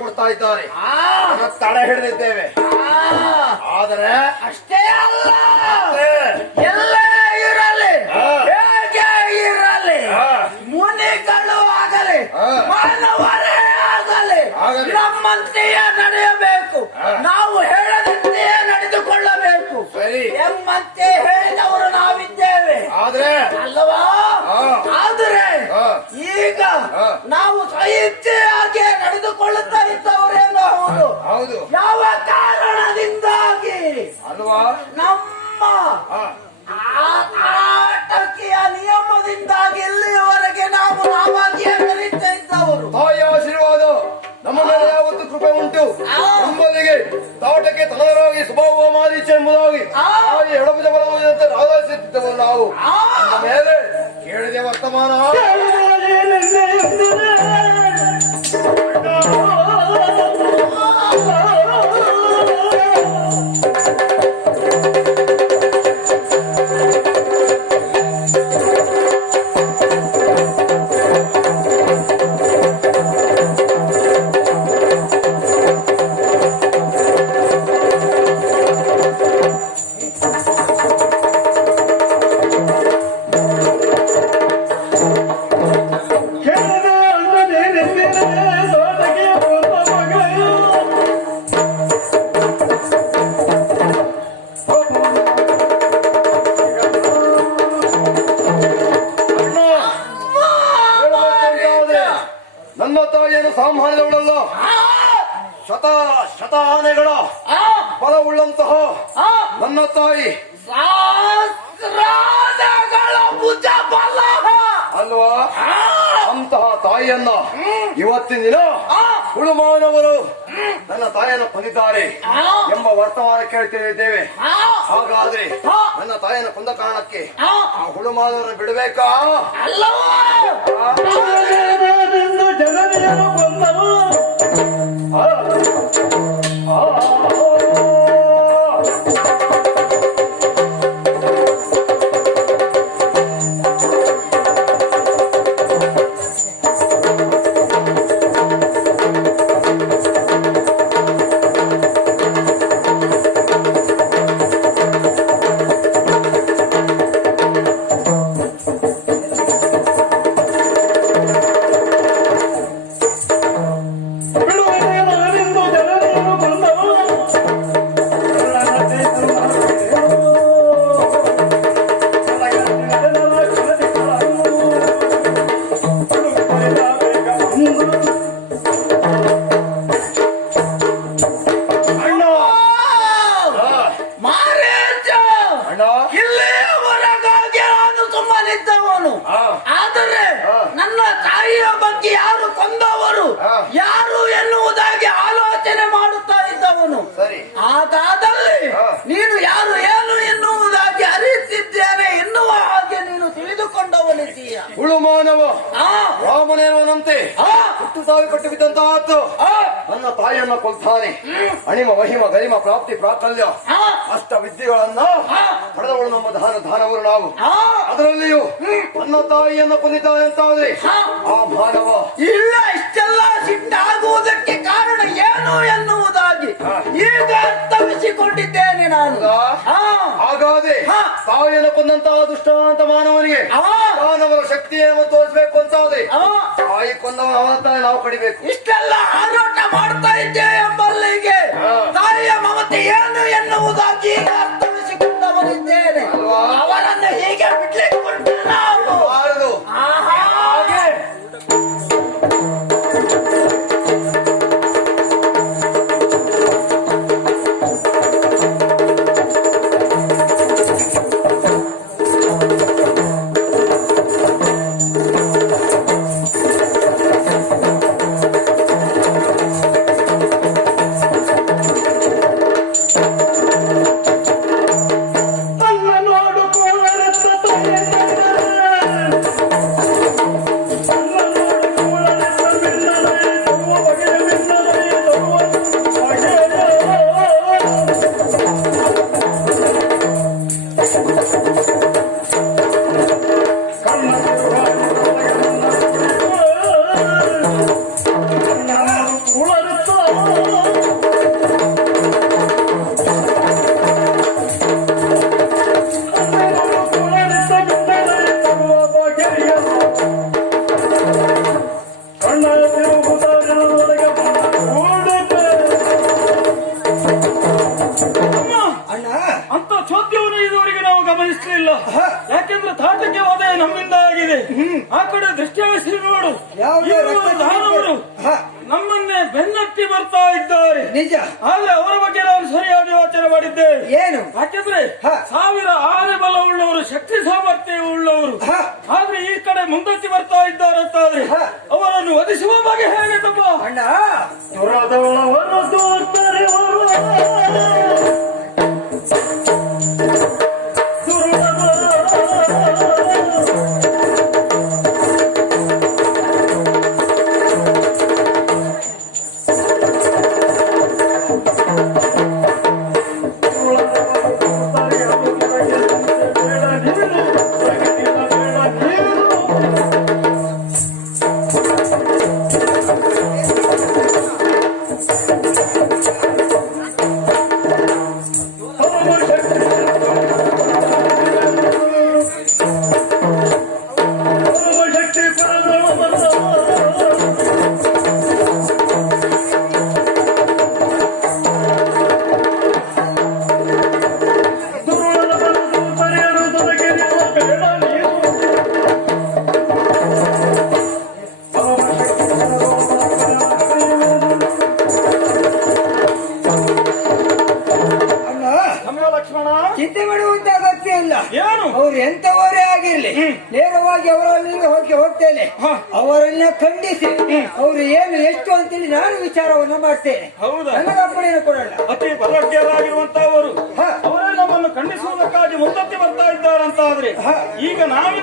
ಕೊಡ್ತಾ ಇದ್ದಾರೆ. ತಡೆ ಹಿಡಿದಿದ್ದೇವೆ. ಆದರೆ ಅಷ್ಟೇ ಅಲ್ಲ, ಎಲ್ಲೇ ಇರಲಿ, ಹೇಗೆ ಇರಲಿ, ಮುನಿಗಳು ಆಗಲಿ, ಮಾನವರೇ ಆಗಲಿ, ನಮ್ಮಂತೆಯೇ ನಡೆಯಬೇಕು. ನಾವು ಹೇಳದಂತೆಯೇ ನಡೆದುಕೊಳ್ಳಬೇಕು. ಸರಿ ಎಂಬಂತೆ ಹೇಳಿದವರು ನಾವಿದ್ದೇವೆ. ಆದ್ರೆ ಅಲ್ಲವಾ? ಆದರೆ ಈಗ ನಾವು ಸ್ವಇಚ್ಛೆಯಾಗಿ ನಡೆದುಕೊಳ್ಳುತ್ತಾ ಇದ್ದವರೇನೋ ಹೌದು. ಹೌದು. ಯಾವ ಕಾರಣದಿಂದಾಗಿ ಅಲ್ವಾ? ನಮ್ಮ ಆಟಕೆಯ ನಿಯಮದಿಂದಾಗಿ ಇಲ್ಲಿಯವರೆಗೆ ನಾವು ನಾವಾಗಿಯೇ ಕರೀತಾ ಇದ್ದವರು. ತಾಯಿಯ ಆಶೀರ್ವಾದ ನಮ್ಮ ಮೇಲೆ ಯಾವತ್ತು ಕೃಪೆ ಉಂಟು ಎಂಬುದಿಗೆ ತಾಟಕ್ಕೆ ತನರಾಗಿ ಸ್ವಭಾವ ಮಾರೀಚ ಎಂಬುದಾಗಿ ತಾಯಿ ಎಡಭುಜ ಬಲವಂತೆ ಆಲೋಚಿಸಿದ್ದವರು ನಾವು. ನಮ್ಮ ಮೇಲೆ ಕೇಳಿದೆ ವರ್ತಮಾನ. ನನ್ನ ತಾಯಿಯನ್ನು ಸಾಮಾನ್ಯದವಳಲ್ಲ, ಶತಾನೆಗಳ ಬಲವುಳ್ಳಂತಹ ನನ್ನ ತಾಯಿ ಸಹಸ್ರಾನಗಳ ಭುಜ ಬಲ ಅಲ್ವಾ? ಅಂತಹ ತಾಯಿಯನ್ನ ಇವತ್ತಿನ ದಿನ ಹುಳುಮಾನವರು ನನ್ನ ತಾಯಿಯನ್ನು ಕೊಂದಿದ್ದಾರೆ ಎಂಬ ವರ್ತಮಾನ ಕೇಳ್ತಿದ್ದೇವೆ. ಹಾಗಾದ್ರೆ ನನ್ನ ತಾಯಿಯನ್ನು ಕೊಂದ ಕಾರಣಕ್ಕೆ ಆ ಹುಳುಮಾನವರನ್ನು ಬಿಡಬೇಕಾ? ಜನರಿಯನ್ನು ಕೊಂದವು ಆದರೆ ನನ್ನ ತಾಯಿಯ ಬಗ್ಗೆ ಯಾರು ಕೊಂದವರು ಯಾರು ಎನ್ನುವುದಾಗಿ ಆಲೋಚನೆ ಮಾಡುತ್ತಾ ಇದ್ದವನು. ಹಾಗಾದಲ್ಲಿ ನೀನು ಯಾರು ಏನು ಎನ್ನುವುದಾಗಿ ಅರಿತಿದ್ದೇನೆ ಎನ್ನುವ ಹಾಗೆ ನೀನು ತಿಳಿದುಕೊಂಡವನಿದ್ದೀಯ. ಹುಳುಮಾನವ ರಾಮನೇನಂತೆ ಹುಟ್ಟು ಸಾವಿ ಕಟ್ಟು ಬಿದ್ದಂತ ಆತು ನನ್ನ ತಾಯಿಯನ್ನ ಕೊಲ್ತಾನೆ. ಅಣಿಮ ಮಹಿಮ ಗರಿಮ ಪ್ರಾಪ್ತಿ ಪ್ರಾಕಲ್ಯ ಅಷ್ಟ ವಿದ್ಯೆಗಳನ್ನ ಪಡೆದವಳು ನಮ್ಮ ದಾನವರು ನಾವು. ಅದರಲ್ಲಿಯೂ ನನ್ನ ತಾಯಿಯನ್ನ ಕೊಂದಿದ್ದಾನೆ ಅಂತಾದ್ರೆ ಆ ಮಾನವ ಇಲ್ಲ ಇಷ್ಟೆಲ್ಲ ಸಿಟ್ಟಾಗುವುದಕ್ಕೆ ಕಾರಣ ಏನು ಎನ್ನುವುದಾಗಿ ಈಗ ಅರ್ಥವಿಸಿಕೊಂಡಿದ್ದೇನೆ ನಾನು. ಹಾಗಾದ್ರೆ ತಾಯಿಯನ್ನು ಕೊಂದಂತಹ ದುಷ್ಟವಂತ ಮಾನವನಿಗೆ ಮಾನವರ ಶಕ್ತಿಯನ್ನು ತೋರಿಸಬೇಕು ಅಂತಾದ್ರೆ ತಾಯಿ ಕೊಂದವನ ಅವನ ತಾಯಿ ನಾವು ಕಡಿಬೇಕು. ಇಷ್ಟೆಲ್ಲ ಆರೋಟ ಮಾಡ್ತಾ ಇದ್ದೇವೆ ಎಂಬಲ್ಲಿಗೆ ತಾಯಿಯ ಮಮತೆ ಏನು ಎನ್ನುವುದಾಗಿ ಈಗ ಅರ್ಥವಿಸಿಕೊಂಡವನಿದ್ದೇನೆ. ಅವರನ್ನು ಹೀಗೆ ಬಿಡ್ಲಿಕ್ಕೆ ನಾವು ಬಾರದು. ಹಾಗೆ ಆ ಕಡೆ ದೃಷ್ಟಿಯಾಗಿಸಿ ನೋಡು. ಯಾವ್ದು ಇವರು ರಕ್ತ ದಾನವರು ಹ, ನಮ್ಮನ್ನೇ ಬೆನ್ನಟ್ಟಿ ಬರ್ತಾ ಇದ್ದಾರೆ. ನಿಜ. ಆದ್ರೆ ಅವರ ಬಗ್ಗೆ ನಾನು ಸರಿಯಾದ ಯೋಚನೆ ಮಾಡಿದ್ದೇವೆ. ಏನು? ಯಾಕೆಂದ್ರೆ ಹ. 1000 ಆನೆ ಬಲ ಉಳ್ಳವರು, ಶಕ್ತಿ ಸಾಮರ್ಥ್ಯ ಉಳ್ಳವರು. ಹ. ಆದ್ರೆ ಈ ಕಡೆ ಮುಂದಕ್ಕೆ ಬರ್ತಾ ಇದ್ದಾರೆ ಅಂತಾದ್ರೆ ಹ. ಅವರನ್ನು ವಧಿಸುವ ಬಗ್ಗೆ ಹೇಗೆ ತಮ್ಮ ಅಣ್ಣ ದುರಾದವಳವರು ದೂರ್ತರೆ ಲಕ್ಷ್ಮಣ ಚಿಂತೆ ಮಾಡುವಂತ ಅಗತ್ಯ ಇಲ್ಲ. ಏನು ಅವ್ರು ಎಂತವರೇ ಆಗಿರ್ಲಿ, ನೇರವಾಗಿ ಅವರಲ್ಲಿಗೆ ಹೋಗ್ತೇನೆ. ಅವರನ್ನ ಖಂಡಿಸಿ ಅವ್ರು ಏನು ಎಷ್ಟು ಅಂತೇಳಿ ನಾನು ವಿಚಾರವನ್ನ ಮಾಡ್ತೇನೆ. ಹೌದಾ? ನನಗೆ ಅಪ್ಪಣೆಯನ್ನು ಕೊಡಲ್ಲ. ಅತಿ ಬಲಜ್ಞರಾಗಿರುವಂತಹವರು ಅವರೇ ನಮ್ಮನ್ನು ಖಂಡಿಸುವುದಕ್ಕಾಗಿ ಮುಂದಕ್ಕೆ ಬರ್ತಾ ಇದ್ದಾರಂತಾದ್ರೆ ಈಗ ನಾವೇ